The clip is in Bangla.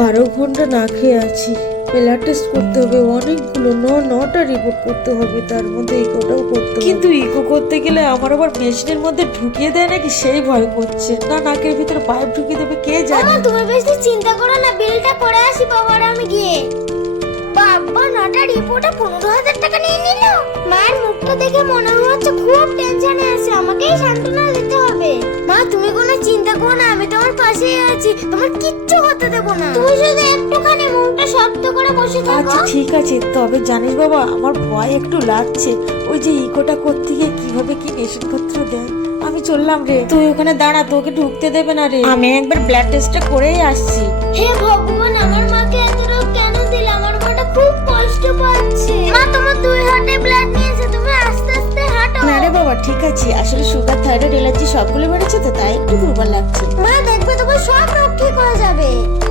12 ঘন্টা না খেয়ে আছি। ব্লাড টেস্ট করতে হবে অনেকগুলো, 9টা রিপোর্ট করতে হবে, তার মধ্যে ইকোটাও করতে হবে। কিন্তু ইকো করতে গেলে আমার আবার মেশিনের মধ্যে ঢুকিয়ে দেয় নাকি সেই ভয় করছে, না নাকের ভিতরে পাইপ ঢুকিয়ে দেবে কে জানে। তুমি বেশি চিন্তা করো না, বিলটা করে আসি বাবার আমি গিয়ে। বাবা 9টা রিপোর্টে 15,000 টাকা নিয়ে নিল। মায়ের মুখটা দেখে মনে হচ্ছে খুব টেনশনে আছে, আমাকেই সান্ত্বনা দিতে হবে। মা তুমি কোনো চিন্তা করো না, আমি তোমার পাশেই আছি, তোমার কিচ্ছু হতে দেব না। তুমি শুধু একটুখানি মুখটা শক্ত করে বসে থাকো। আচ্ছা ঠিক আছে, তবে জানিস বাবা আমার ভয় একটু লাগছে, ওই যে ইকোটা করতে গিয়ে কিভাবে কি মেশিনপত্র দেয়। আমি চললাম রে, তুই ওখানে দাঁড়া, তোকে ঢুকতে দেবে না রে, আমি একবার ব্লাড টেস্টটা করেই আসছি। হে ভগবান, আমার মাকে এত রোগ কেন দিলে? আমার মাটা খুব কষ্ট পাচ্ছে। মা তোমার 2 হাতে ব্লাড নিয়েছে, তুমি আস্তে আস্তে হাঁটো। না রে বাবা ঠিক আছে, আসলে সুগার থাইরয়েড অ্যালার্জি সবগুলো বেড়েছে তো, তাই একটু দুর্বল লাগছে। মা দেখবে তোমার সব রোগ ঠিক হয়ে যাবে।